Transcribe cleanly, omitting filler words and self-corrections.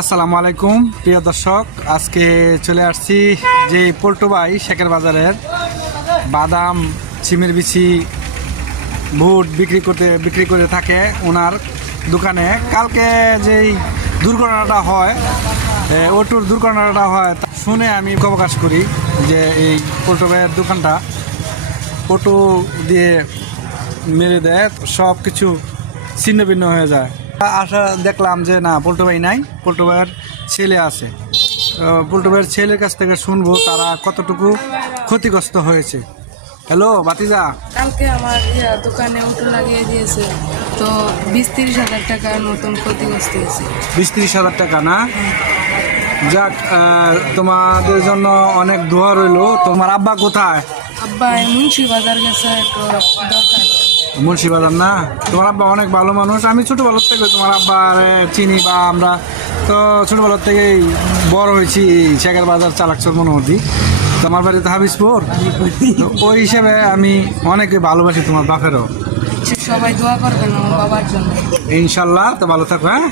আসসালামু আলাইকুম প্রিয় দর্শক, আজকে চলে আসছি যে পল্টু ভাই শেখের বাজারের বাদাম, সিমের বিচি, বুট বিক্রি করে থাকে ওনার দোকানে। কালকে যেই দুর্ঘটনাটা হয়, অটোর দুর্ঘটনাটা হয়, তা শুনে আমি প্রকাশ করি যে এই পল্টু ভাইয়ের দোকানটা অটো দিয়ে মেরে দেয়, সব কিছু ছিন্ন ভিন্ন হয়ে যায়। আশা দেখলাম যে না, পল্টু ভাই নাই, পল্টু ভাইয়ের ছেলে আছে। পল্টু ভাইয়ের ছেলের কাছ থেকে শুনবো তারা কতটুকু ক্ষতিগ্রস্ত হয়েছে। হ্যালো বাতিজা, কালকে আমার দোকানে উঠো লাগিয়ে দিয়েছে, তো 20-30 হাজার টাকার মতন ক্ষতিগ্রস্ত হয়েছে। 20-30 হাজার টাকা না? যাক, তোমাদের জন্য অনেক দোয়া রইলো। তোমার আব্বা কোথায়? আব্বা মুন্সি বাজার গেছে, একটু দরকার। মুন্সিবাজার না? তোমার আব্বা অনেক ভালো মানুষ। আমি ছোটোবেলার থেকে তোমার আব্বার চিনি, বা আমরা তো ছোটোবেলার থেকেই বড় হয়েছি শেখের বাজার চালাকচর মনোহরদি। তোমার বাড়িতে হাবিজপুর, তো ওই হিসেবে আমি অনেকে ভালোবাসি তোমার বাপেরও। সবাই দোয়া করবেন আমার বাবার জন্য। ইনশাল্লাহ, তো ভালো থাকো। হ্যাঁ।